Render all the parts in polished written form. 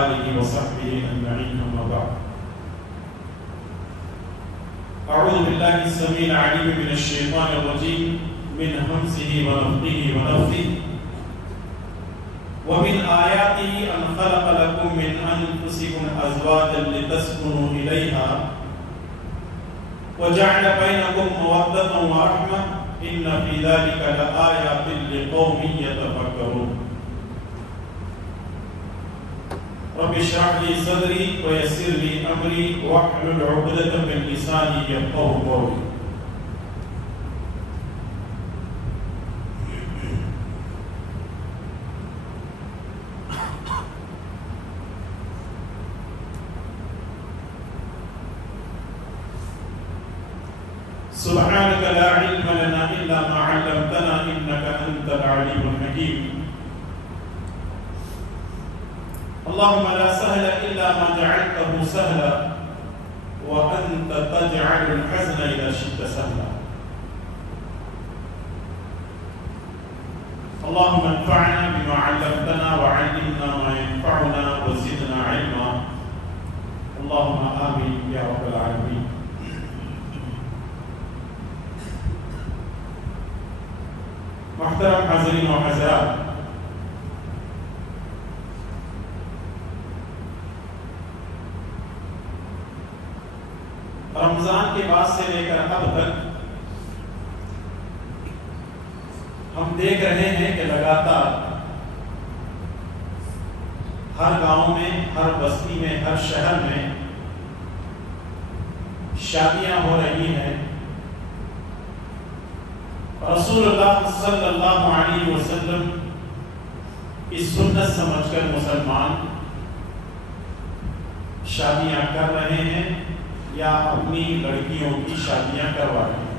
آله وصحبه أجمعين أما بعد أعوذ بالله السميع العليم من الشيطان الرجيم من همزه ونفخه ونفثه ومن آياته أن خلق لكم من أنفسكم أزواجا لتسكنوا إليها وجعل بينكم مودة ورحمة إن في ذلك لآيات لقوم يتفكرون رب اشرح لي صدري ويسر لي أمري واحلل عقدة من لساني يفقهوا قولي. سبحانك لا علم لنا إلا ما علمتنا إنك أنت العليم الحكيم. اللهم لا سهل إلا ما جعلته سهلا وأنت تجعل الحزن إذا شئت سهلا. اللهم انفعنا بما علمتنا وعلمنا ما ينفعنا وزدنا علما. اللهم آمين يا رب العالمين. محترم حاضرین و حضرات، رمضان کے بعد سے لے کر اب تک ہم دیکھ رہے ہیں کہ لگاتار ہر گاؤں میں، ہر بستی میں، ہر شہر میں شادیاں ہو رہی ہیں. رسول اللہ صلی اللہ علیہ وسلم اس سنت سمجھ کر مسلمان شادیاں کر رہے ہیں یا اپنی لڑکیوں کی شادیاں کروا رہے ہیں.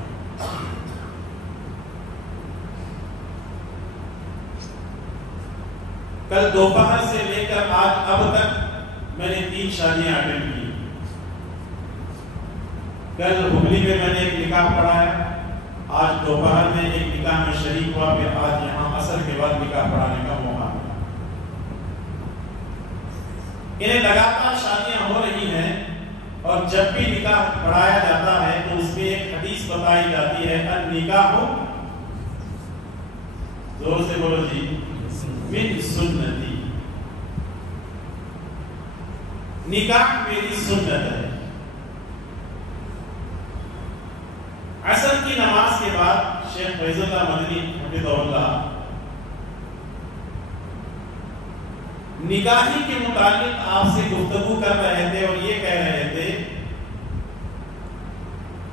کل دوپہر سے لے کر آج اب تک میں نے 3 شادیاں اٹینڈ کی. کل ہبلی میں نے ایک نکاح پڑھایا، آج دوپہر میں ایک نکاح میں شریک ہوا، پھر آج یہاں عصر کے بعد نکاح پڑھانے کا موقع ملا. انہیں لگاتار شادیاں ہو رہی ہیں اور جب بھی نکاح پڑھایا جاتا ہے تو اس میں ایک حدیث بتائی جاتی ہے، النکاح زور سے بولو جی، من سنتی، نکاح میری سنت ہے. عصر کی نماز کے بعد شیخ فیض اللہ مدنی حفظہ اللہ نکاحی کے متعلق آپ سے گفتگو کر رہے تھے اور یہ کہہ رہے تھے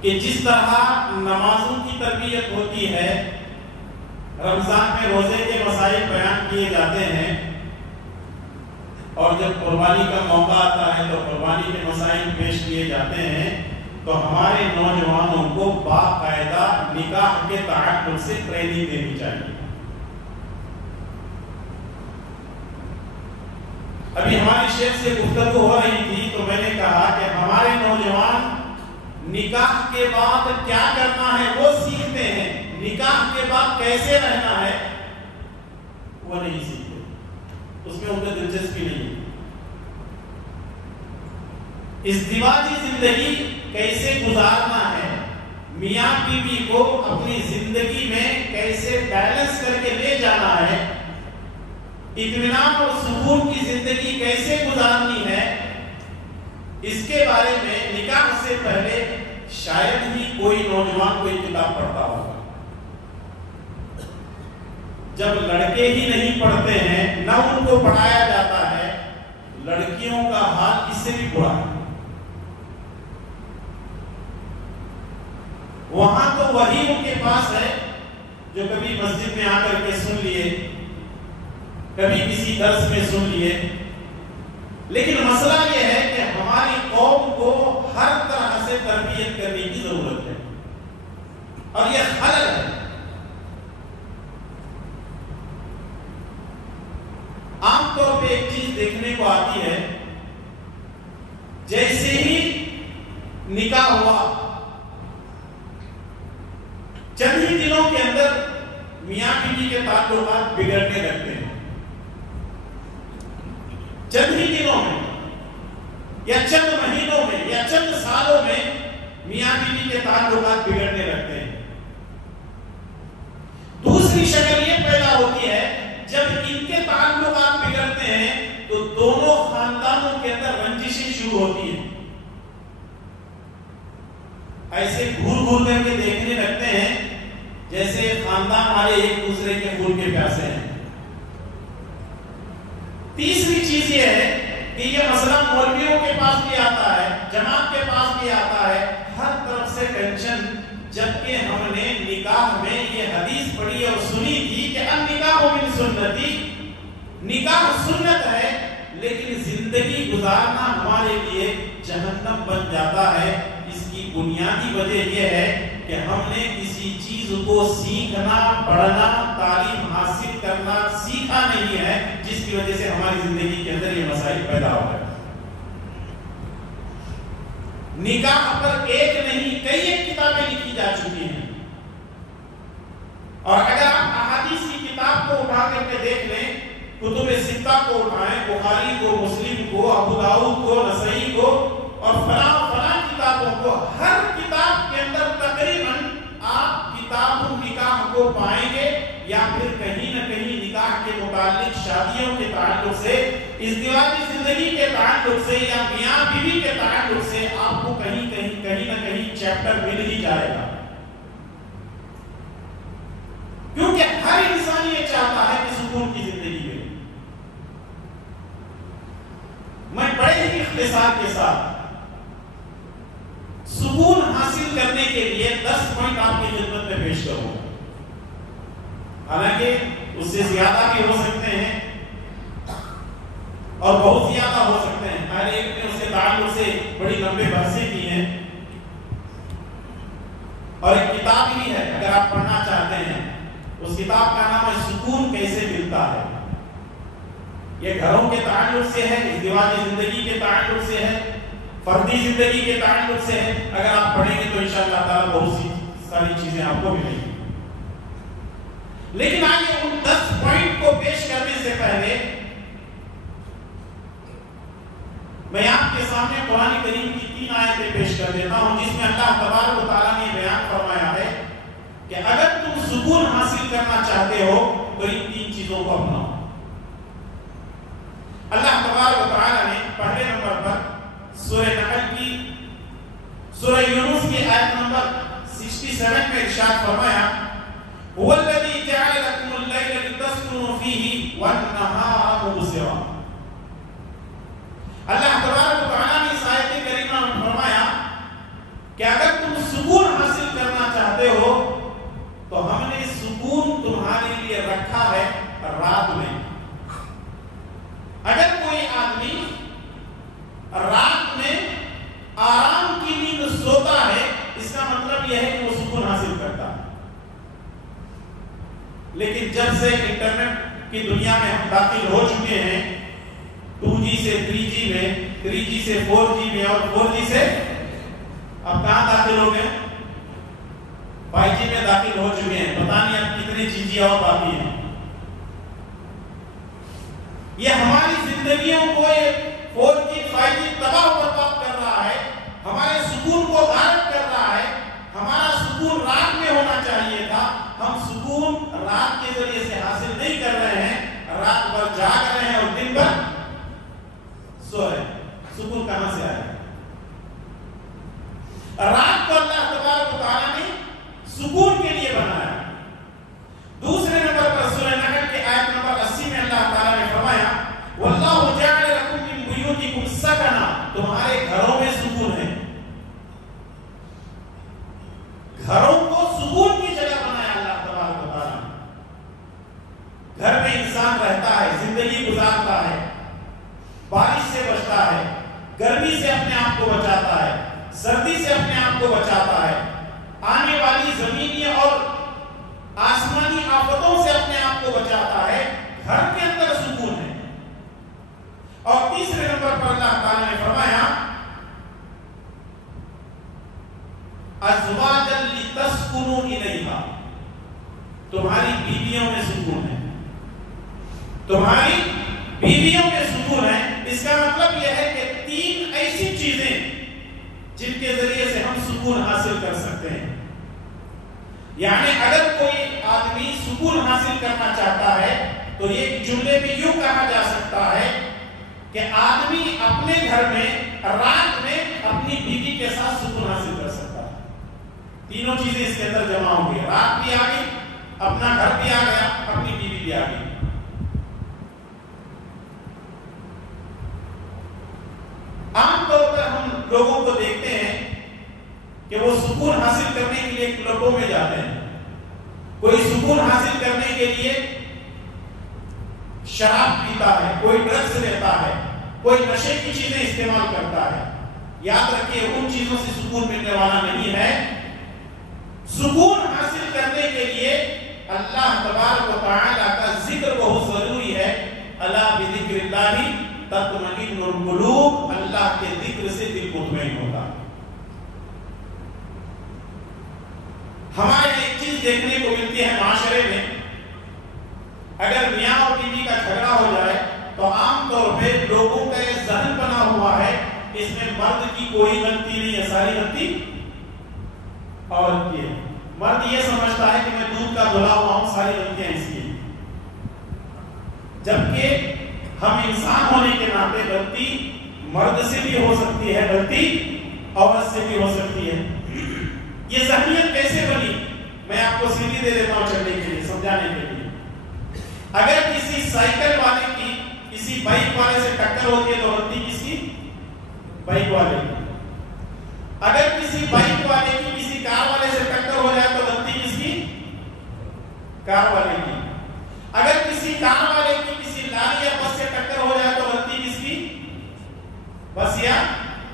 کہ جس طرح نمازوں کی تربیت ہوتی ہے، رمضان میں روزے کے مسائل بیان کیے جاتے ہیں اور جب قربانی کا موقع آتا ہے تو قربانی کے مسائل پیش کیے جاتے ہیں، تو ہمارے نوجوانوں کو باقاعدہ نکاح کے تعلق سے ٹریننگ دینی چاہیے. ابھی ہماری شیخ سے گفتگو ہو رہی تھی تو میں نے کہا کہ ہمارے نوجوان نکاح کے بعد کیا کرنا ہے وہ سیکھتے ہیں، نکاح کے بعد کیسے رہنا ہے وہ نہیں سیکھتے، اس میں ان کو دلچسپی نہیں ہے. ازدواجی زندگی کیسے گزارنا ہے، میاں بیوی کو اپنی زندگی میں کیسے بیلنس کر کے لے جانا ہے، اطمینان اور سکون کی زندگی کیسے گزارنی ہے، اس کے بارے میں نکاح سے پہلے شاید ہی کوئی نوجوان کوئی کتاب پڑھتا ہوگا. جب لڑکے ہی نہیں پڑھتے ہیں، نہ ان کو پڑھایا جاتا ہے، لڑکیوں کا حال اس سے بھی برا ہے. وہاں تو وہی ان کے پاس ہے جو کبھی مسجد میں آ کر کے سن لیے، کبھی کسی درس میں سن لیے. لیکن مسئلہ یہ ہے کہ ہماری قوم کو ہر طرح سے تربیت کرنے کی ضرورت ہے اور یہ خلل ہے. عام طور پہ ایک چیز دیکھنے کو آتی ہے، جیسے ہی نکاح ہوا چند ہی دنوں کے اندر میاں بیوی کے تعلقات بگڑنے لگتے ہیں. چند ہی دنوں میں یا چند مہینوں میں یا چند سالوں میں میاں بیوی کے تعلقات بگڑنے لگتے ہیں۔ دوسری شکل یہ پیدا ہوتی ہے جب ان کے تعلقات بگڑتے ہیں تو دونوں خاندانوں کے اندر رنجشیں شروع ہوتی ہیں، ایسے گھور گھور کر کے دیکھنے لگتے ہیں جیسے خاندان والے ایک دوسرے کے خون کے پیاسے ہیں۔ تیسری چیز یہ ہے کہ یہ مسئلہ مولویوں کے پاس بھی آتا ہے، جماعت کے پاس بھی آتا ہے، ہر طرف سے ٹینشن، جبکہ ہم نے نکاح میں یہ حدیث پڑھی اور سنی تھی کہ النکاح من سنتی، نکاح سنت ہے، لیکن زندگی گزارنا ہمارے لیے جہنم بن جاتا ہے۔ اس کی بنیادی وجہ یہ ہے کہ ہم نے کسی چیز کو سیکھنا، پڑھنا، تعلیم حاصل کرنا سیکھا نہیں ہے، جس کی وجہ سے ہماری زندگی کے اندر یہ مسائل پیدا ہو گئے۔ نکاح پر ایک نہیں کئی ایک کتابیں لکھی جا چکی ہیں، اور اگر آپ احادیث کی کتاب کو اٹھا کر کے دیکھ لیں، کتب ستہ کو اٹھائیں، بخاری کو، مسلم کو، ابو داؤد کو، نسائی کو، اور فلاں کتابوں کو، ہر کتاب کے اندر تقریباً آپ کتاب نکاح کو پائیں گے، یا پھر کہیں نہ کہیں نکاح کے متعلق، شادیوں کے تعلق سے، ازدواجی زندگی کے تعلق سے، یا میاں بیوی کے تعلق سے آپ کو کہیں نہ کہیں چیپٹر مل ہی جائے گا، کیونکہ ہر انسان یہ چاہتا ہے کہ سکون کی زندگی میں۔ میں بڑے ہی اختصار کے ساتھ سکون حاصل کرنے کے لیے 10 پوائنٹ آپ کی خدمت میں پیش کروں، حالانکہ اس سے زیادہ بھی ہو سکتے ہیں اور بہت زیادہ ہو سکتے ہیں۔ ہر ایک نے اس کے تعلق سے بڑی لمبے بحثیں کی ہیں، اور ایک کتاب بھی ہے اگر آپ پڑھنا چاہتے ہیں، اس کتاب کا نام ہے سکون کیسے ملتا ہے۔ یہ گھروں کے تعلق سے ہے، ازدواجی زندگی کے تعلق سے ہے، فردی زندگی کے تعلق سے ہے۔ اگر آپ پڑھیں گے تو انشاءاللہ تعالی بہت سی ساری چیزیں آپ کو ملیں گی۔ لیکن آئیے ان 10 پوائنٹ کو پیش کرنے سے پہلے میں آپ کے سامنے قرآن کریم کی 3 آیتیں پیش کر دیتا ہوں، جس میں اللہ تبارک و تعالیٰ نے بیان فرمایا ہے کہ اگر تم سکون حاصل کرنا چاہتے ہو تو ان 3 چیزوں کو اپناؤ۔ اللہ تبارک و تعالیٰ نے پہلے نمبر پر سورہ نحل کی سورہ یونس کی آیت نمبر 67 میں ارشاد فرمایا، هو الذي جعل لكم الليل لتسكنوا فيه والنهار مبصرا۔ اللہ تبارک و تعالیٰ نے اس آیت کریمہ میں فرمایا کہ اگر تم سکون حاصل کرنا چاہتے ہو تو ہم نے سکون تمہارے لیے رکھا ہے رات میں۔ اگر کوئی آدمی رات میں آرام کی نیند سوتا ہے، اس کا مطلب یہ ہے کہ وہ سکون حاصل کرتا ہے۔ لیکن جب سے انٹرنیٹ کی دنیا میں ہم داخل ہو چکے ہیں، 2G سے 3G میں، 3G سے 4G میں، اور 4G سے اب کہاں داخل ہو گئے؟ 5G میں داخل ہو چکے ہیں۔ پتہ نہیں اب کتنے چیزیں اور باقی ہیں۔ یہ ہماری زندگیوں کو 4G 5G تباہ و برباد کر رہا ہے، ہمارے سکون کو غائب کر رہا ہے۔ ہمارا سکون رات میں ہونا چاہیے تھا، ہم سکون رات کے ذریعے سے حاصل نہیں کر رہے ہیں، رات بھر جاگ رہے ہیں اور دن بھر سو رہے ہیں۔ سکون کہاں سے آئے؟ رات کو اللہ تبارک و تعالیٰ نے سکون کے لیے بنایا۔ دوسرے نمبر پر سورہ نحل کے آیت نمبر 80 میں اللہ تعالیٰ نے فرمایا، واللہ جعل لکم من بیوتکم سکنا، تمہارے گھروں میں سکون ہے۔ گھروں کو سکون کی جگہ بنایا اللہ تبارک و تعالیٰ۔ گھر میں انسان رہتا ہے، زندگی گزارتا ہے، بارش سے بچتا ہے، گرمی سے اپنے آپ کو بچاتا ہے، سردی سے اپنے آپ کو بچاتا ہے، آنے والی زمینی اور آسمانی آفتوں سے اپنے آپ کو بچاتا ہے۔ گھر کے اندر سکون ہے۔ اور تیسرے نمبر پر اللہ تعالیٰ نے فرمایا، ازواجا لتسکنوا الیہا، تمہاری بیویوں میں سکون ہے، تمہاری بیویوں میں سکون ہے۔ مطلب یہ ہے کہ 3 ایسی چیزیں جن کے ذریعے سے ہم سکون حاصل کر سکتے ہیں. یعنی اگر کوئی آدمی سکون حاصل کرنا چاہتا ہے تو یہ جملے میں یوں کہا جا سکتا ہے کہ آدمی اپنے گھر میں رات میں اپنی بیوی کے ساتھ سکون حاصل کر سکتا ہے. تینوں چیزیں اس کے اندر جمع ہوں گی. رات بھی آ گئی, اپنا گھر بھی آ گیا, اپنی بیوی بھی آ گئی. عام طور پر ہم لوگوں کو دیکھتے ہیں کہ وہ سکون حاصل کرنے کے لیے کلبوں میں جاتے ہیں. کوئی سکون حاصل کرنے کے لیے شراب پیتا ہے, کوئی ڈرگس لیتا ہے, کوئی نشے کی چیزیں استعمال کرتا ہے. یاد رکھیے ان چیزوں سے سکون ملنے والا نہیں ہے. سکون حاصل کرنے کے لیے اللہ تبارک و تعالی کا ذکر بہت ضروری ہے. الا بذکر اللہ تطمئن القلوب, اللہ کے ذکر سے دل مطمئن ہوتا ہے. ہمارے ایک چیز دیکھنے کو ملتی ہے معاشرے میں, اگر میاں اور بیوی کا جھگڑا ہو جائے تو عام طور پہ لوگوں کا یہ ذہن بنا ہوا ہے اس میں مرد کی کوئی غلطی نہیں ہے, ساری غلطی عورت کی ہے. مرد یہ سمجھتا ہے کہ میں دودھ کا دھلا ہوا ہوں, ساری غلطیاں اس کی. جبکہ ہم انسان ہونے کے ناطے غلطی مرد سے بھی ہو سکتی ہے, غلطی عورت سے بھی ہو سکتی ہے. یہ ذہنیت کیسے بنی میں آپ کو سیدھی دے دیتا ہوں چلنے کے لیے, سمجھانے کے لیے. اگر کسی سائیکل والے کی کسی بائک والے سے ٹکر ہوتی ہے تو غلطی کس کی؟ بائک والے کی. اگر کسی بائک والے کی کسی کار والے سے ٹکر ہو جائے تو غلطی کس کی؟ کار والے کی. اگر کسی کار والے کی کسی لاری یا بس سے ٹکر ہو جائے تو غلطی کس کی؟ بس یا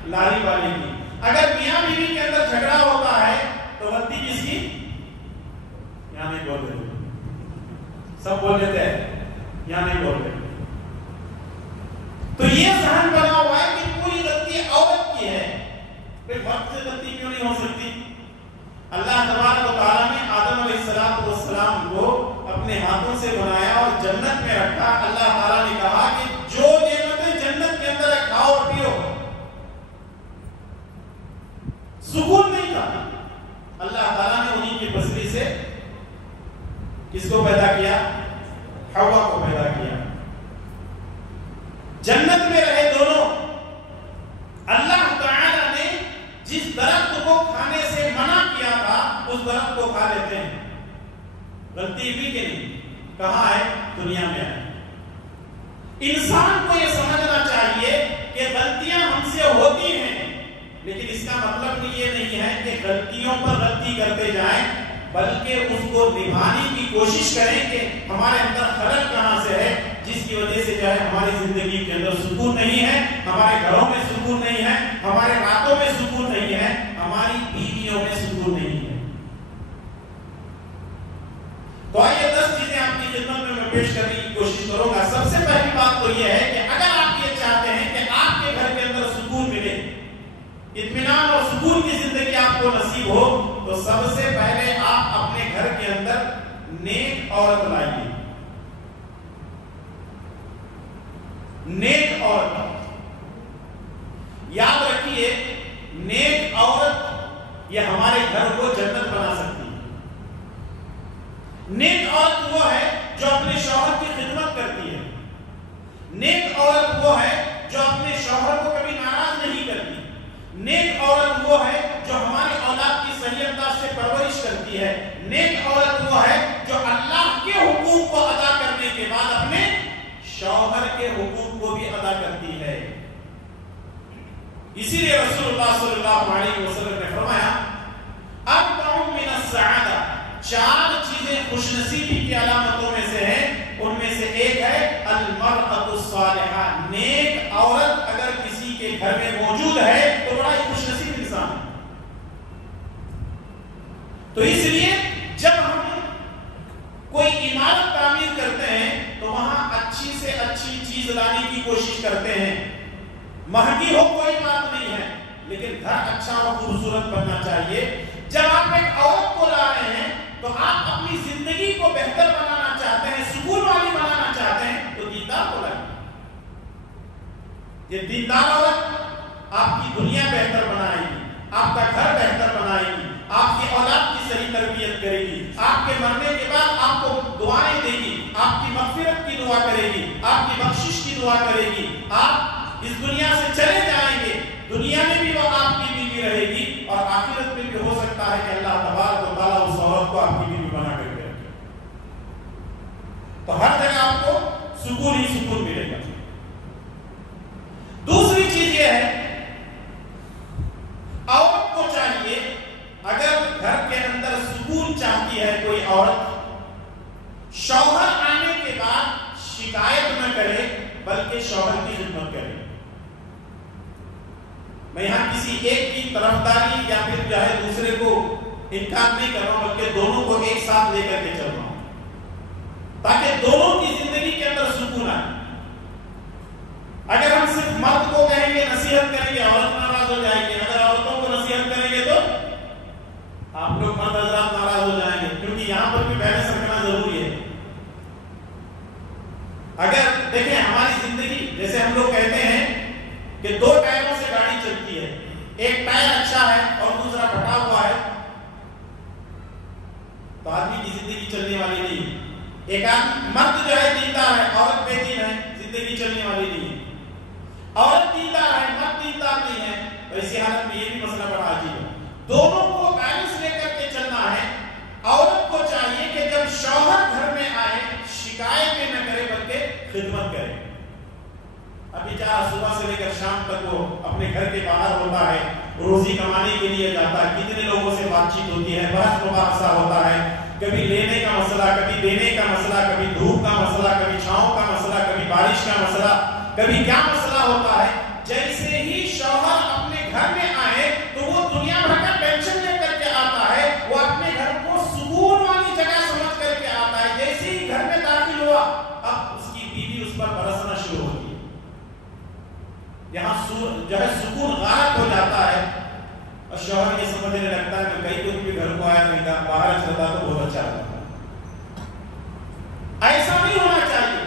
لاری والے کی. اگر میاں بیوی کے اندر جھگڑا ہوتا ہے تو غلطی کس کی؟ یہاں نہیں بول رہے, سب بول دیتے ہیں, یہاں نہیں بول رہے. تو یہ ذہن بنا ہوا ہے کہ پوری غلطی عورت کی ہے. بھئی مرد سے غلطی کیوں نہیں ہو سکتی؟ اللہ تبارک و تعالیٰ نے آدم علیہ السلام کو اپنے ہاتھوں سے بنایا اور جنت میں رکھا. اللہ تعالیٰ نے کہا کہ جو نعمتیں جنت کے اندر ہے کھاؤ اور پیو. سکون نہیں تھا. اللہ تعالیٰ نے انہی کی پسلی سے کس کو پیدا کیا؟ حوا کو پیدا کیا. جنت میں رہے دونوں. اللہ تعالیٰ نے جس درخت کو کھانے سے منع کیا تھا اس درخت کو کھا لیتے ہیں. غلطی بھی کہ نہیں؟ کہاں ہے؟ دنیا میں ہے. انسان کو یہ سمجھنا چاہیے کہ غلطیاں ہم سے ہوتی ہیں, لیکن اس کا مطلب یہ نہیں ہے کہ غلطیوں پر غلطی کرتے جائیں, بلکہ اس کو نبھانے کی کوشش کریں کہ ہمارے اندر خلل کہاں سے ہے جس کی وجہ سے جو ہے ہماری زندگی کے اندر سکون نہیں ہے, ہمارے گھروں میں سکون نہیں ہے, ہمارے راتوں میں سکون نہیں ہے, ہماری بیویوں میں سکون نہیں ہے. تو آئیے 10 چیزیں آپ کی خدمت میں پیش کرنے کی کوشش کروں گا. سب سے پہلی بات تو یہ ہے کہ اگر آپ یہ چاہتے ہیں کہ آپ کے گھر کے اندر سکون ملے, اطمینان اور سکون کی زندگی آپ کو نصیب ہو, تو سب سے پہلے آپ اپنے گھر کے اندر نیک عورت لائیے. نیک عورت, یاد رکھیے نیک عورت یہ ہمارے گھر کو جنت بنا سکتی ہے. نیک عورت وہ ہے جو اپنے شوہر کی خدمت کرتی ہے. نیک عورت وہ ہے جو اپنے شوہر کو کبھی ناراض نہیں کرتی. نیک عورت وہ ہے جو ہماری اولاد کی صحیح انداز سے پرورش کرتی ہے. نیک عورت وہ ہے جو اللہ کے حقوق کو ادا کرنے کے بعد اپنے شوہر کے حقوق کو بھی ادا کرتی ہے. اسی لیے رسول اللہ صلی اللہ علیہ وسلم نے فرمایا اربع من السعادہ, 4 چیزیں خوش نصیبی کی علامتوں میں سے ہیں. ان میں سے ایک ہے المرأة الصالحہ, نیک عورت اگر کسی کے گھر میں موجود ہے تو بڑا ہی خوش نصیب انسان ہے. تو اس لیے جب ہم کوئی عمارت تعمیر کرتے ہیں تو وہاں اچھی سے اچھی چیز لانے کی کوشش کرتے ہیں. مہنگی ہو کوئی بات نہیں ہے, لیکن گھر اچھا اور خوبصورت بننا چاہیے. جب آپ ایک عورت کو لا رہے ہیں تو آپ اپنی زندگی کو بہتر بنانا چاہتے ہیں, سکون والی بنانا چاہتے ہیں, تو دیندار کو لائیں. یہ دیندار عورت آپ کی دنیا بہتر بنائے گی، آپ کا گھر بہتر بنائے گی، آپ کی اولاد کی صحیح تربیت کرے گی، آپ کے مرنے کے بعد آپ کو دعائیں دے گی، آپ کی مغفرت کی دعا کرے گی، آپ کی بخشش کی دعا کرے گی، آپ اس دنیا سے چلے جائیں گے، دنیا میں بھی وہ آپ کی بیوی رہے گی اور آخرت میں بھی ہو سکتا ہے کہ اللہ تبارک و تعالیٰ اس عورت کو آپ کی بیوی بنا کر کے رکھے۔ تو ہر جگہ آپ کو سکون ہی سکون ملے گا۔ دوسری چیز یہ ہے، عورت کو چاہیے اگر گھر کے اندر سکون چاہتی ہے کوئی عورت، شوہر آنے کے بعد شکایت نہ کرے بلکہ شوہر کی خدمت کرے۔ میں یہاں کسی ایک کی طرفداری یا پھر جو ہے دوسرے کو انکار نہیں کر رہا ہوں، بلکہ دونوں کو ایک ساتھ لے کر کے چل رہا ہوں تاکہ دونوں کی زندگی کے اندر سکون آئے۔ اگر ہم صرف مرد کو کہیں گے نصیحت کریں گے عورت ناراض ہو جائے گی، اگر عورتوں کو نصیحت کریں گے تو آپ لوگ مرد حضرات ناراض ہو جائیں گے، کیونکہ یہاں پر بھی بیلنس رکھنا ضروری ہے۔ اگر دیکھیں ہماری زندگی جیسے ہم لوگ کہتے ہیں کہ دو ٹائروں سے گاڑی چلتی ہے، ایک ٹائر اچھا ہے اور دوسرا پھٹا ہوا ہے تو آدمی کی زندگی چلنے والی نہیں ہے۔ ایک آدمی مرد جو ہے دیندار ہے، عورت بے دین ہے، زندگی چلنے والی نہیں ہے۔ عورت دیندار ہے، مرد دیندار نہیں ہے، تو اسی حالت میں یہ بھی مسئلہ بڑا عجیب ہے۔ دونوں کو بیلنس لے کر کے چلنا ہے۔ عورت کو چاہیے کہ جب شوہر گھر میں آئے شکایتیں نہ کرے بلکہ خدمت کرے۔ اب بیچارہ صبح سے لے کر شام تک وہ اپنے گھر کے باہر ہوتا ہے، روزی کمانے کے لیے جاتا ہے، کتنے لوگوں سے بات چیت ہوتی ہے، بحث مباحثہ ہوتا ہے، کبھی لینے کا مسئلہ، کبھی دینے کا مسئلہ، کبھی دھوپ کا مسئلہ، کبھی چھاؤں کا مسئلہ، کبھی بارش کا مسئلہ، کبھی کیا مسئلہ ہوتا ہے۔ جیسے ہی شوہر اپنے گھر میں آئے تو وہ دنیا بھر کا ٹینشن لے کر کے آتا ہے، وہ اپنے گھر کو سکون والی جگہ سمجھ کر کے آتا ہے۔ جیسے ہی گھر میں داخل ہوا اب اس کی بیوی اس پر برسنا شروع ہوتی ہے، یہاں جو ہے سکون غائب ہو جاتا ہے اور شوہر یہ سمجھنے لگتا ہے کہ کئی دن بھی گھر کو آیا نہیں تھا، باہر چلتا تو بہت اچھا ہوتا۔ ایسا نہیں ہونا چاہیے۔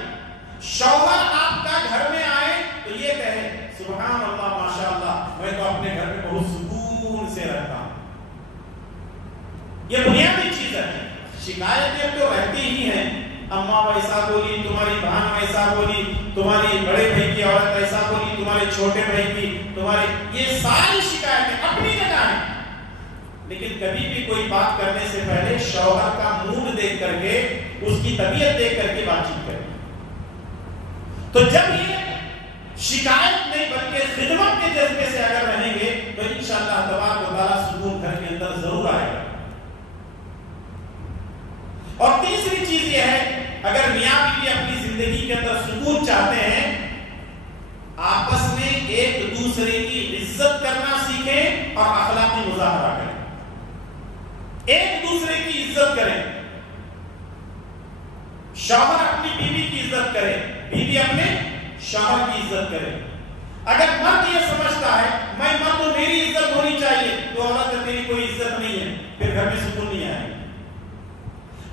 شوہر آپ کا گھر میں آئے تو یہ کہے سبحان اللہ ماشاءاللہ میں تو اپنے گھر میں بہت سکون سے رہتا ہوں۔ یہ بنیادی چیز ہے۔ شکایتیں تو رہتی ہی ہیں، اماں ایسا بولی، تمہاری بہن ایسا بولی، تمہاری بڑے بھائی کی عورت ایسا بولی، تمہارے چھوٹے بھائی کی، یہ ساری شکایتیں اپنی جگہ ہیں، لیکن کبھی بھی کوئی بات کرنے سے پہلے شوہر کا موڈ دیکھ کر کے، اس کی طبیعت دیکھ کر کے بات چیت کریں۔ تو جب یہ شکایت نہیں بلکہ خدمت کے جذبے سے اگر رہیں گے تو انشاءاللہ تبارک و تعالیٰ سکون گھر کے اندر ضرور آئے گا۔ اور تیسری چیز یہ ہے، اگر میاں بیوی اپنی زندگی کے اندر سکون چاہتے ہیں، آپس میں ایک دوسرے کی عزت کرنا سیکھیں اور اخلاقی مظاہرہ کریں۔ ایک دوسرے کی عزت کریں، شوہر اپنی بیوی کی عزت کرے، بیوی اپنے شوہر کی عزت کرے۔ اگر مرد یہ سمجھتا ہے میں مرد ہوں میری عزت ہونی چاہیے تو عورت تیری کوئی عزت نہیں ہے، پھر گھر میں سکون نہیں آئے گا۔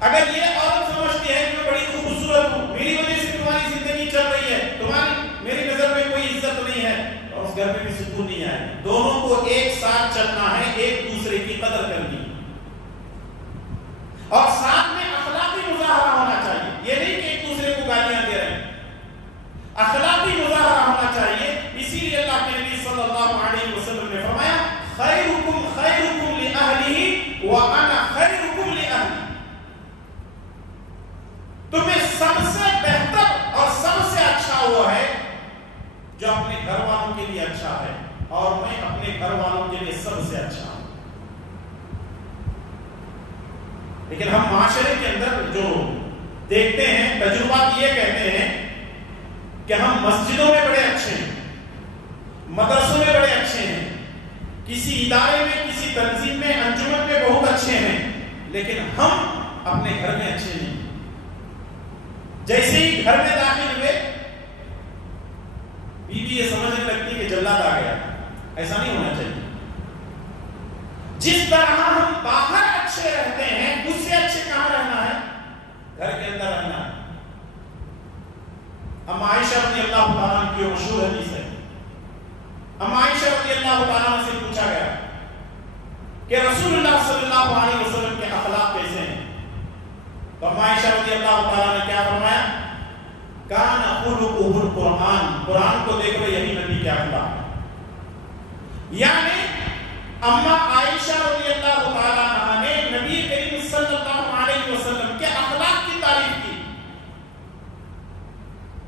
اگر یہ عورت سمجھتی ہے کہ میں بڑی خوبصورت ہوں، میری وجہ سے تمہاری زندگی چل رہی ہے، تمہاری میری نظر میں کوئی عزت نہیں ہے، تو اس گھر میں بھی سکون نہیں آئے گا۔ دونوں کو ایک ساتھ چلنا ہے، ایک دوسرے کی قدر کرنی اور ساتھ میں اخلاقی مظاہرہ ہونا چاہیے۔ یہ نہیں کہ ایک دوسرے کو گالیاں دے رہے ہیں، اخلاقی مظاہرہ ہونا چاہیے۔ اسی لیے اللہ کے نبی صلی اللہ علیہ وسلم نے فرمایا خیرکم خیرکم لأہلہ وانا خیرکم لأہلی۔ تمہیں سب سے بہتر اور سب سے اچھا وہ ہے جو اپنے گھر والوں کے لیے اچھا ہے، اور میں اپنے گھر والوں کے لیے سب سے اچھا ہوں۔ لیکن ہم معاشرے کے اندر جو دیکھتے ہیں، تجربات یہ کہتے ہیں کہ ہم مسجدوں میں بڑے اچھے ہیں، مدرسوں میں بڑے اچھے ہیں، کسی ادارے میں، کسی تنظیم میں، انجمن میں بہت اچھے ہیں، لیکن ہم اپنے گھر میں اچھے نہیں۔ جیسے ہی گھر میں داخل ہوئے بیوی یہ سمجھنے لگتی کہ جلاد آ گیا۔ ایسا نہیں ہونا چاہیے۔ جس طرح ہم باہر اچھے رہتے ہیں اس سے اچھے کہاں رہنا ہے؟ گھر کے اندر رہنا ہے۔ ہم عائشہ رضی اللہ تعالیٰ عنہ کی مشہور حدیث ہے اللہ تعالیٰ عنہ سے پوچھا گیا کہ رسول اللہ صلی اللہ علیہ وسلم کے اخلاق کیسے ہیں؟ تو عائشہ رضی اللہ تعالیٰ نے کیا فرمایا؟ کان خلقہ القرآن، قرآن کو دیکھ لو یہی نبی کے اخلاق ہے. یعنی اما عائشہ رضی اللہ تعالیٰ عنہ نے نبی کریم صلی اللہ علیہ وسلم کے اخلاق کی تعریف کی.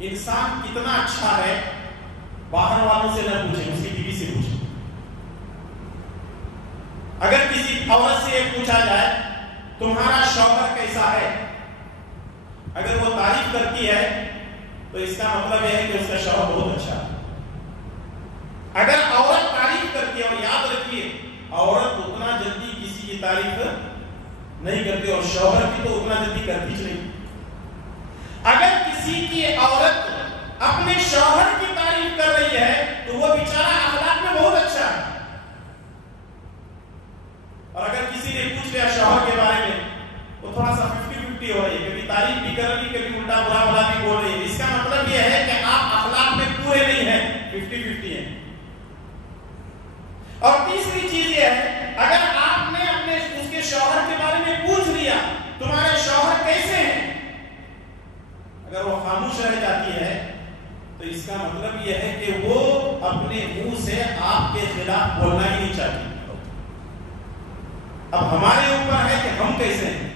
انسان کتنا اچھا ہے باہر والوں سے نہ پوچھیں، اس کی بیوی سے پوچھیں. اگر کسی عورت سے یہ پوچھا جائے تمہارا شوہر کیسا ہے، اگر وہ تعریف کرتی ہے تو اس کا مطلب یہ ہے کہ اس کا شوہر بہت اچھا ہے. اگر عورت تعریف کرتی ہے، اور یاد رکھیے عورت اتنا جلدی کسی کی تعریف نہیں کرتی اور شوہر کی تو اتنا جلدی کرتی نہیں. اگر کسی کی عورت اپنے شوہر کی تعریف کر رہی ہے تو وہ بیچارہ اخلاق میں بہت اچھا ہے. اور اگر کسی نے پوچھ لیا شوہر کے بارے میں تو تھوڑا سا 50-50 ہو رہی ہے، کبھی تعریف بھی کر رہی ہے، کبھی الٹا برا بلا بھی بول رہی ہے. اس کا مطلب یہ ہے کہ آپ اخلاق میں پورے نہیں ہیں، 50-50 ہیں. اور تیسری چیز یہ ہے اگر آپ نے اپنے اس کے شوہر کے بارے میں پوچھ لیا تمہارے شوہر کیسے ہیں، اگر وہ خاموش رہ جاتی ہے تو اس کا مطلب یہ ہے کہ وہ اپنے منہ سے آپ کے خلاف بولنا ہی نہیں چاہتی. اب ہمارے اوپر ہے کہ ہم کیسے ہیں.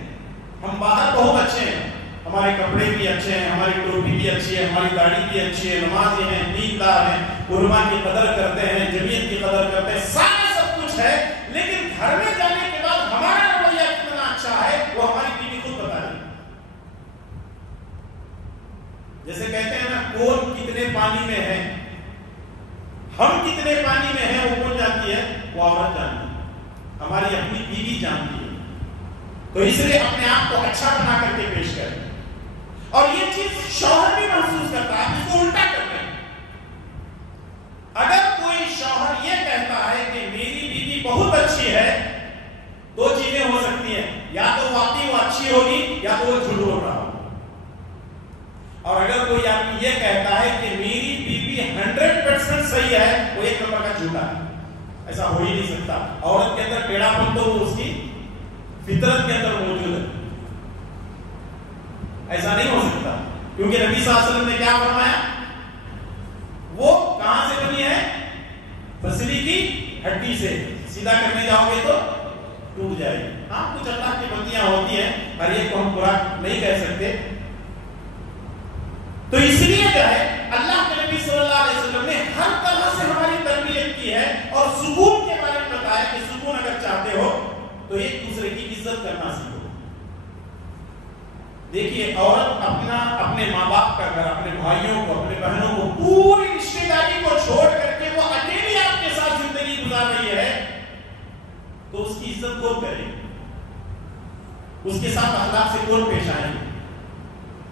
ہم باہر بہت اچھے ہیں، ہمارے کپڑے بھی اچھے ہیں، ہماری ٹوپی بھی اچھی ہے، ہماری داڑھی بھی اچھی ہے، نمازی ہیں، دیندار ہیں، علماء کی قدر کرتے ہیں، جمعیت کی قدر کرتے ہیں، سارا سب کچھ ہے. لیکن گھر میں جانے کے بعد ہمارا رویہ کتنا اچھا ہے وہ ہماری بیوی خود بتا رہی ہے. جیسے کہتے ہیں نا کون کتنے پانی میں ہے، ہم کتنے پانی میں ہیں وہ کون جانتی ہے؟ وہ عورت جانتی ہے، ہماری اپنی بیوی جانتی ہے. تو اس لیے اپنے آپ کو اچھا بنا کر کے پیش کریں. اور یہ چیز شوہر بھی محسوس کرتا ہے. اس کو الٹا کرتے ہیں. اگر کوئی شوہر یہ کہتا ہے کہ میری بیوی بہت اچھی ہے، دو چیزیں ہو سکتی ہیں، یا تو واقعی وہ اچھی ہوگی یا تو وہ جھوٹ بول رہا ہوگا. اور اگر کوئی آدمی یہ کہتا ہے کہ میری بیوی 100% صحیح ہے، وہ ایک نمبر کا جھوٹا ہے. ایسا ہو ہی نہیں سکتا. عورت کے اندر ٹیڑھا پن تو وہ اس کی فطرت کے اندر موجود ہے، ایسا نہیں ہو سکتا. کیونکہ نبی صلی اللہ علیہ وسلم نے کیا فرمایا؟ وہ کہاں سے بنی ہے؟ پسلی کی ہڈی سے. سیدھا کرنے جاؤ گے تو ٹوٹ جائے گی. ہاں کچھ اللہ کی بندیاں ہوتی ہیں، ہر ایک کو ہم برا نہیں کہہ سکتے. تو اس لیے جو ہے اللہ کے نبی صلی اللہ علیہ وسلم نے ہر طرح سے ہماری تربیت کی ہے اور سکون کے بارے میں بتایا کہ سکون اگر چاہتے ہو تو ایک دوسرے کی عزت کرنا سیکھو. دیکھیے عورت اپنے ماں باپ کا گھر، اپنے بھائیوں کو، اپنے بہنوں کو، پوری رشتے داری کو چھوڑ کر کے وہ اکیلی آپ کے ساتھ زندگی گزار رہی ہے تو اس کی عزت کون کرے؟ اس کے ساتھ اخلاق سے کون پیش آئے؟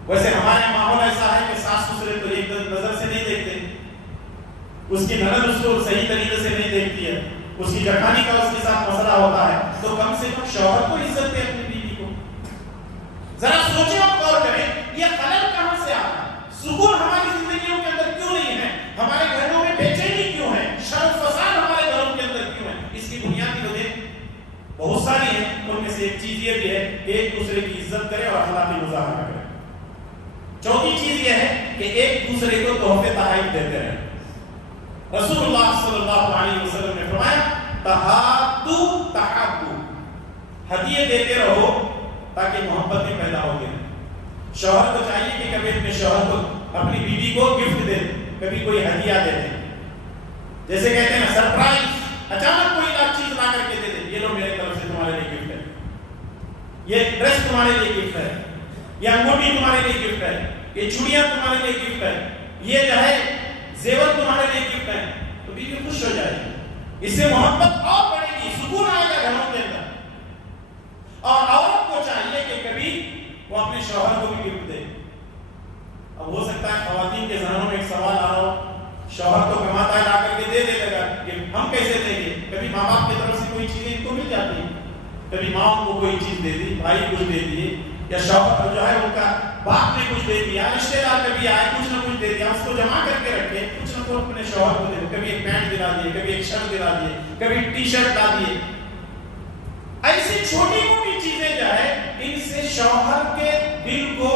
ویسے ہمارے ماحول ایسا ہے کہ ساس سسرے تو ایک نظر سے نہیں دیکھتے، اس کی نظر اس کو صحیح طریقے سے نہیں دیکھتی ہے، اس کی جٹھانی کا اس کے ساتھ مسئلہ ہوتا ہے. تو کم سے کم شوہر کو عزت دے اپنی بیوی کو. ذرا سوچیں اور غور کریں یہ خلل کہاں سے آتا ہے؟ سکون ہماری زندگیوں کے اندر کیوں نہیں ہے؟ ہمارے گھروں میں بے چینی کیوں ہے؟ شر و فساد ہمارے گھروں کے اندر کیوں ہے؟ اس کی بنیادی وجہ بہت ساری ہیں. ان میں سے ایک چیز یہ بھی ہے کہ ایک دوسرے کی عزت کرے اور اخلاقی مظاہرہ کرے. چوتھی چیز یہ ہے کہ ایک دوسرے کو تحفے تحائف دیتے رہیں. رسول اللہ صلی اللہ علیہ وسلم نے فرمایا تحادو تحابو، ہدیے دیتے رہو تاکہ محبت بھی پیدا ہو گئے. شوہر کو چاہیے کہ کبھی اپنے شوہر کو، اپنی بیوی کو گفٹ دے، کبھی کوئی ہدیہ دے دے. جیسے کہتے ہیں سرپرائز، اچانک کوئی چیز لا کر کے دے دے، یہ لو میرے طرف سے تمہارے لیے گفٹ ہے، یہ ڈریس تمہارے لیے گفٹ ہے، یہ انگوٹھی تمہارے لیے گفٹ ہے، یہ چوڑیاں تمہارے لیے گفٹ ہے، یہ جو ہے زیور تمہارے لیے گفٹ ہے. تو بیوی خوش ہو جائے گی، اس سے محبت اور بڑھے گی، سکون آئے گا گھروں کے اندر. اور عورت کو چاہیے کہ کبھی وہ اپنے شوہر کو بھی گفٹ دے. اب ہو سکتا ہے خواتین کے ذہنوں میں ایک سوال آ رہا ہو، شوہر تو کماتا ہے لا کر کے دے دے گا، کہ ہم کیسے دیں گے؟ کبھی ماں باپ کی طرف سے کوئی چیزیں ان کو مل جاتی ہیں، کبھی ماں کو کوئی چیز دے دی، بھائی کچھ دے دیے، یا شوہر جو ہے ان کا باپ نے کچھ دے دیا، رشتے دار کبھی آئے کچھ نہ کچھ دے دیا، اس کو جمع کر کے رکھے، کچھ نہ کچھ اپنے شوہر کو دے دے. کبھی ایک پینٹ لا دیے, کبھی ایک شرٹ دلا دیے, کبھی ٹی شرٹ لا دیے. ایسی چھوٹی موٹی چیزیں جو ہے ان سے شوہر کے دل کو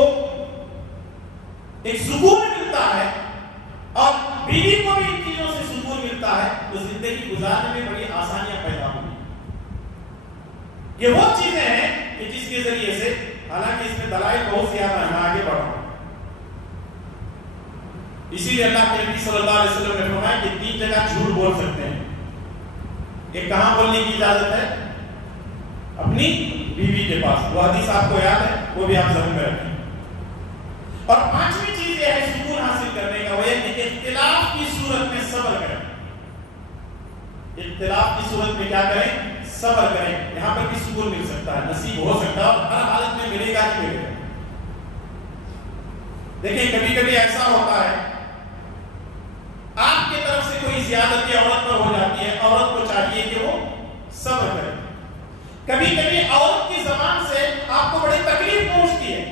ایک سکون ملتا ہے اور بیوی کو بھی ان چیزوں سے سکون ملتا ہے, تو زندگی گزارنے میں بڑی آسانیاں پیدا ہوئی. یہ وہ چیزیں ہیں کہ جس کے ذریعے سے, حالانکہ اس میں دلائل بہت زیادہ ہیں, میں آگے بڑھوں. اسی لیے اللہ کے نبی صلی اللہ علیہ وسلم نے فرمایا کہ 3 جگہ جھوٹ بول سکتے ہیں. ایک کہاں بولنے کی اجازت ہے؟ اپنی بیوی کے پاس. وہ حدیث آپ کو یاد ہے, وہ بھی آپ ذہن میں رکھیں. اور 5ویں چیز یہ ہے سکون حاصل کرنے کا, وہ یہ کہ اختلاف کی صورت میں صبر کریں. اختلاف کی صورت میں کیا کریں؟ صبر کریں. یہاں پر بھی سکون مل سکتا ہے, نصیب ہو سکتا ہے, اور ہر حالت میں ملے گا ہی ملے گا. دیکھیں کبھی کبھی ایسا ہوتا ہے آپ کی طرف سے کوئی زیادتی عورت پر ہو جاتی ہے, عورت کو چاہیے کہ وہ صبر کرے. کبھی کبھی عورت کی زبان سے آپ کو بڑی تکلیف پہنچتی ہے,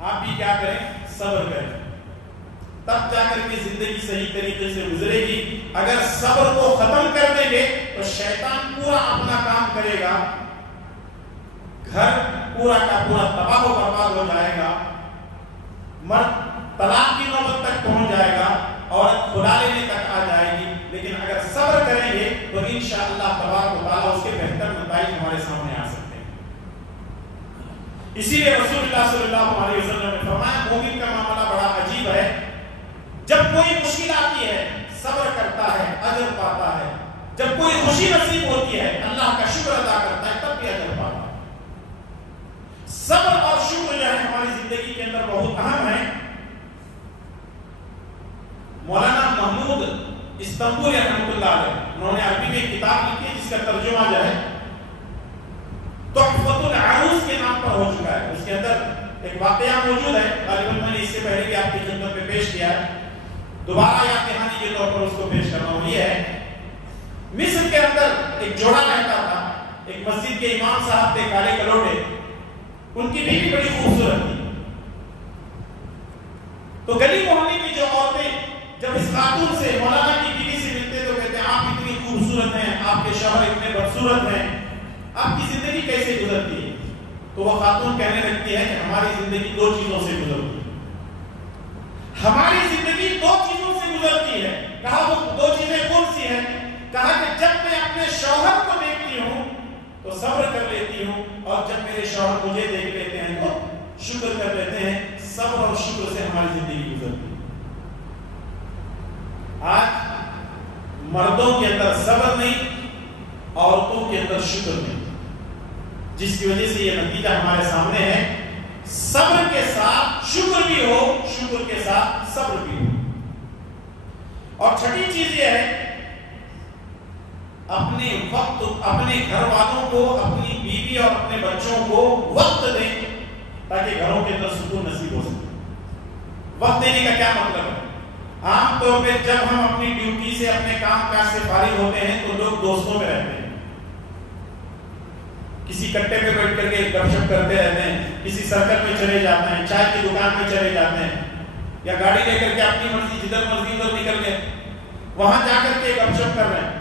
آپ بھی کیا کریں؟ صبر کریں. تب جا کر کے زندگی صحیح طریقے سے گزرے گی. اگر صبر کو ختم کر دیں گے تو شیطان پورا اپنا کام کرے گا, گھر پورا کا پورا تباہ و برباد ہو جائے گا, مرد طلاق کی نوبت تک پہنچ جائے گا, عورت کھلا لینے تک آ جائے گی. لیکن اگر صبر کریں گے تو انشاءاللہ تبارک و تعالیٰ اس کے بہتر نتائج ہمارے سامنے آ سکتے ہیں. اسی لیے رسول اللہ صلی اللہ علیہ وسلم نے فرمایا مومن کا معاملہ بڑا عجیب ہے. جب کوئی مشکل آتی ہے صبر کرتا ہے, اجر پاتا ہے. جب کوئی خوشی نصیب ہوتی ہے اللہ کا شکر ادا کرتا ہے, تب بھی اجر پاتا ہے. صبر اور شکر جو ہے ہماری زندگی کے اندر بہت اہم ہے. مولانا محمود استنبول رحمۃ اللہ علیہ, انہوں نے عربی میں ایک کتاب لکھی ہے جس کا ترجمہ جو ہے تحفۃ العروس کے نام پر ہو چکا ہے. اس کے اندر ایک واقعہ موجود ہے, غالباً میں نے اس سے پہلے بھی آپ کی خدمت میں پیش کیا ہے, دوبارہ یاد دہانی کے طور پر اس کو پیش کرنا ہوں. یہ ہے مصر کے اندر ایک جوڑا رہتا تھا, ایک مسجد کے امام صاحب تھے کالے کلوٹے, ان کی بیوی بڑی خوبصورت تھی. تو گلی محلے کی جو عورتیں جب اس خاتون سے, مولانا کی بیوی سے ملتے تو کہتے ہیں آپ اتنی خوبصورت ہیں, آپ کے شوہر اتنے بدصورت ہیں, آپ کی زندگی کیسے گزرتی ہے؟ تو وہ خاتون کہنے لگتی ہے کہ ہماری زندگی 2 چیزوں سے گزرتی ہے. ہماری زندگی 2 چیزوں سے گزرتی ہے. کہا وہ 2 چیزیں کون سی ہیں؟ کہا کہ جب میں اپنے شوہر کو دیکھتی ہوں تو صبر کر لیتی ہوں, اور جب میرے شوہر مجھے دیکھ لیتے ہیں تو شکر کر لیتے ہیں. صبر اور شکر سے ہماری زندگی گزرتی ہے. آج مردوں کے اندر صبر نہیں, عورتوں کے اندر شکر نہیں, جس کی وجہ سے یہ نتیجہ ہمارے سامنے ہے. صبر کے ساتھ شکر بھی ہو, شکر کے ساتھ صبر بھی ہو. اور چھٹی چیز یہ ہے اپنے وقت, اپنے گھر والوں کو, اپنی بیوی اور اپنے بچوں کو وقت دیں تاکہ گھروں کے اندر سکون نصیب ہو سکے. وقت دینے کا کیا مطلب ہے؟ عام طور پہ جب ہم اپنی ڈیوٹی سے, اپنے کام کاج سے فارغ ہوتے ہیں تو لوگ دوستوں میں رہتے ہیں, کسی کٹے پہ بیٹھ کر کے گپ شپ کرتے رہتے ہیں, کسی سرکل میں چلے جاتے ہیں, چائے کی دکان میں چلے جاتے ہیں, یا گاڑی لے کر کے اپنی مرضی جدھر مرضی ادھر نکل گئے, وہاں جا کر کے گپ شپ کر رہے ہیں.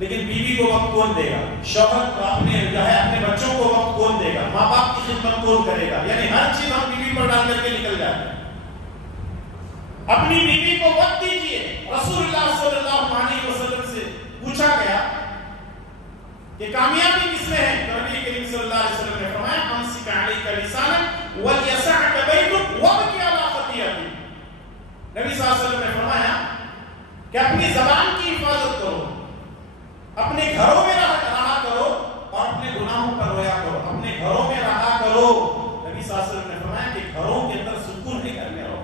لیکن بیوی کو وقت کون دے گا؟ شوہر اپنے جو ہے اپنے بچوں کو وقت کون دے گا؟ ماں باپ کی خدمت کون کرے گا؟ یعنی ہر چیز ہم بیوی پر ڈال کر کے نکل جاتے ہیں. اپنی بیوی کو وقت دیجیے. رسول اللہ صلی اللہ علیہ وسلم سے پوچھا گیا کہ کامیابی کس میں ہے؟ تو نبی کریم صلی اللہ علیہ وسلم نے فرمایا امسک علیک لسانک ولیسعک بیتک وابکی علی خطیئتک. نبی صلی اللہ علیہ وسلم نے فرمایا کہ اپنی زبان کی حفاظت کرو, اپنے گھروں میں رہا کرو, اور اپنے گناہوں پر رویا کرو. اپنے گھروں میں رہا کرو. نبی صلی اللہ علیہ وسلم نے فرمایا کہ گھروں کے اندر سکون ہے, گھر میں رہو.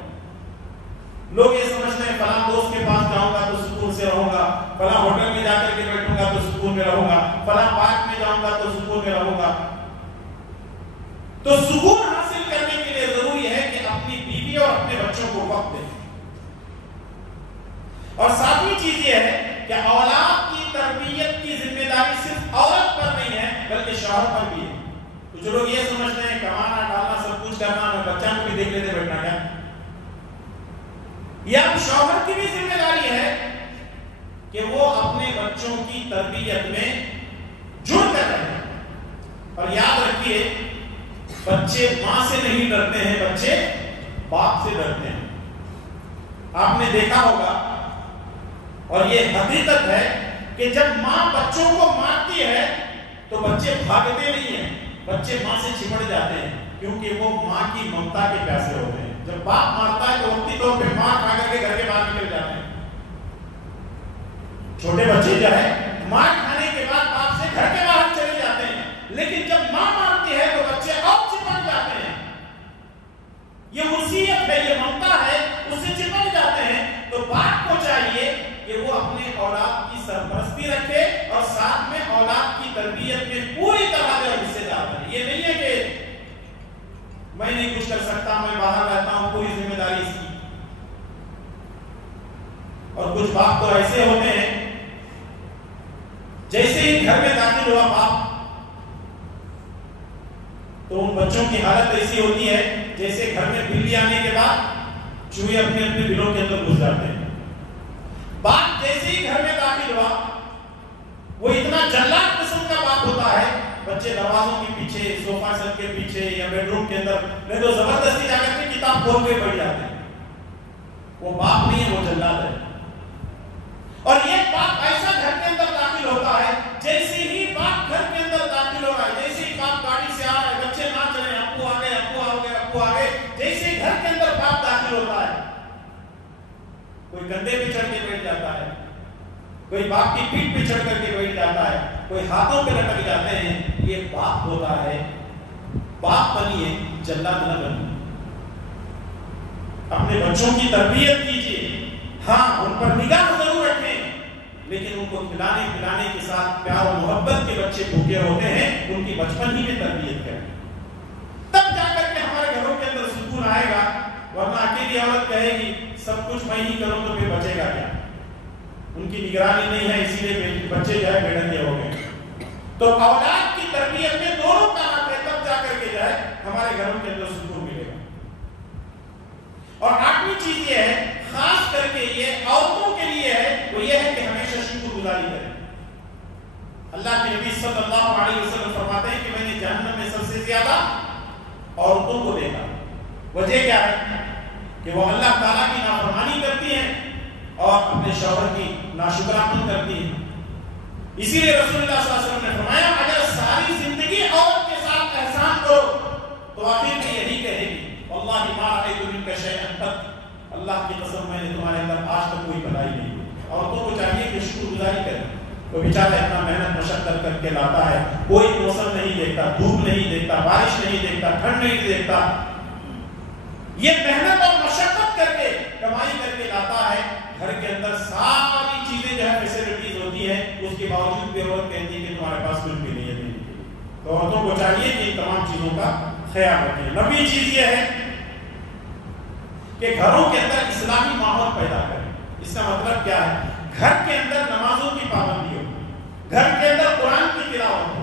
لوگ یہ سمجھتے ہیں فلاں دوست کے پاس جاؤں گا تو سکون سے رہوں گا, فلاں ہوٹل میں جا کر کے بیٹھوں گا تو سکون میں رہوں گا, فلاں پارک میں جاؤں گا تو سکون میں رہوں گا. تو سکون حاصل کرنے کے لیے ضروری ہے کہ اپنی بیوی اور اپنے بچوں کو وقت دیں. اور 7ویں چیز یہ ہے کہ اولاد کی تربیت کی ذمہ داری صرف عورت پر نہیں ہے بلکہ شوہر پر بھی ہے. کچھ لوگ یہ سمجھتے ہیں کمانا ڈالنا سب کچھ کرنا, میں بچہ کو بھی دیکھ لیتے بیٹھنا. کیا یہ اب شوہر کی بھی ذمہ داری ہے بچوں کی تربیت میں جڑ کر رہے. اور یاد رکھیے بچے ماں سے نہیں ڈرتے ہیں, بچے باپ سے ڈرتے ہیں. آپ نے دیکھا ہوگا اور یہ حقیقت ہے کہ جب ماں بچوں کو مارتی ہے تو بچے بھاگتے نہیں ہیں, بچے ماں سے چمٹ جاتے ہیں کیونکہ وہ ماں کی ممتا کے پیاسے ہوتے ہیں. جب باپ مارتا ہے تو وقتی طور پہ ماں کھا کر کے گھر کے باہر نکل جاتے ہیں. چھوٹے بچے جو ہے ماں کھانے کے بعد باپ سے گھر کے باہر چلے جاتے ہیں, لیکن جب ماں مارتی ہے تو بچے اور چپٹ جاتے ہیں. یہ وصیت ہے, یہ ممتا ہے, اس سے چپٹ جاتے ہیں. تو باپ کو چاہیے کہ وہ اپنے اولاد کی سرپرستی رکھے اور ساتھ میں اولاد کی تربیت میں پوری طرح سے حصے دار بنے. یہ نہیں ہے کہ میں نہیں کچھ کر سکتا, میں باہر رہتا ہوں, پوری ذمہ داری اس کی. اور کچھ باپ تو ایسے ہوتے ہیں جیسے ہی گھر میں داخل ہوا باپ تو ان بچوں کی حالت ایسی ہوتی ہے جیسے گھر میں بلی آنے کے بعد چوہے اپنے اپنے بلوں کے اندر گھس جاتے ہیں. باپ جیسے ہی گھر میں داخل ہوا وہ اتنا جلاد قسم کا باپ ہوتا ہے, بچے دروازوں کے پیچھے, صوفہ سیٹ کے پیچھے یا بیڈ روم کے اندر نہیں تو زبردستی جا کر کے کتاب کھول کے بیٹھ جاتے ہیں. وہ باپ نہیں ہے, وہ جلاد ہے. اور یہ باپ ایسا گھر کے اندر داخل ہوتا ہے جیسے ہی باپ گھر کے اندر داخل ہو رہا ہے, جیسے ہی باپ گاڑی سے آ رہا ہے, بچے نہ چلے, ابو آ گئے, ابو آ گئے, ابو آ گئے, جیسے ہی گھر کے اندر باپ داخل ہوتا ہے کوئی کندھے پہ چڑھ کے بیٹھ جاتا ہے, کوئی باپ کی پیٹھ پہ چڑھ کر کے بیٹھ جاتا ہے, کوئی ہاتھوں پہ لٹک جاتے ہیں. یہ باپ ہوتا ہے. باپ بنیے, جلاد نہ بنیے. اپنے بچوں کی تربیت کیجیے, ہاں ان پر نگاہ ضرور رکھیں, لیکن ان کو کھلانے پلانے کے ساتھ پیار و محبت کے بچے بھوکے ہوتے ہیں, ان کی بچپن ہی میں تربیت کریں, تب جا کر کے ہمارے گھروں کے اندر سکون آئے گا. ورنہ اکیلی عورت کہے گی سب کچھ میں ہی کروں تو پھر بچے گا کیا. ان کی نگرانی نہیں ہے, اسی لیے بچے جو ہے بے ڈنگے ہو گئے. تو اولاد کی تربیت میں دونوں کا ہاتھ ہے, تب جا کر کے جو ہے ہمارے گھروں کے اندر سکون ملے گا. اور آٹھویں چیز یہ ہے, خاص کر کے یہ عورتوں کے لیے ہے, وہ یہ ہے کہ ہمیشہ شکر گزاری کریں. اللہ کے نبی صلی اللہ علیہ وسلم فرماتے ہیں کہ میں نے جہنم میں سب سے زیادہ عورتوں کو دیکھا. وجہ کیا ہے کہ وہ اللہ تعالیٰ کی نافرمانی کرتی ہیں اور اپنے شوہر کی ناشکرانہ کرتی ہیں. اسی لیے رسول اللہ صلی اللہ علیہ وسلم نے فرمایا اگر ساری زندگی عورت کے ساتھ احسان کرو تو آخر میں یہی کہے گی واللہ ما رأیت منک شیئا قط, اللہ کی قسم میں نے تمہارے اندر آج تک کوئی بھلائی نہیں کی. عورتوں کو چاہیے کہ شکر گزاری کریں. وہ بیچارہ اتنا محنت مشقت کر کے لاتا ہے, کوئی موسم نہیں دیکھتا, دھوپ نہیں دیکھتا, بارش نہیں دیکھتا, ٹھنڈ نہیں دیکھتا, یہ محنت اور مشقت کر کے کمائی کر کے لاتا ہے. گھر کے اندر ساری چیزیں جو ہے فیسلٹیز ہوتی ہیں, اس کے باوجود بھی عورت کہتی ہے کہ تمہارے پاس کچھ بھی نہیں ہے. تو عورتوں کو چاہیے کہ ان تمام چیزوں کا خیال رکھیں. نویں چیز یہ ہے کہ گھروں کے اندر اسلامی ماحول پیدا کریں. اس کا مطلب کیا ہے؟ گھر کے اندر نمازوں کی پابندی ہو, گھر کے اندر قرآن کی تلاوت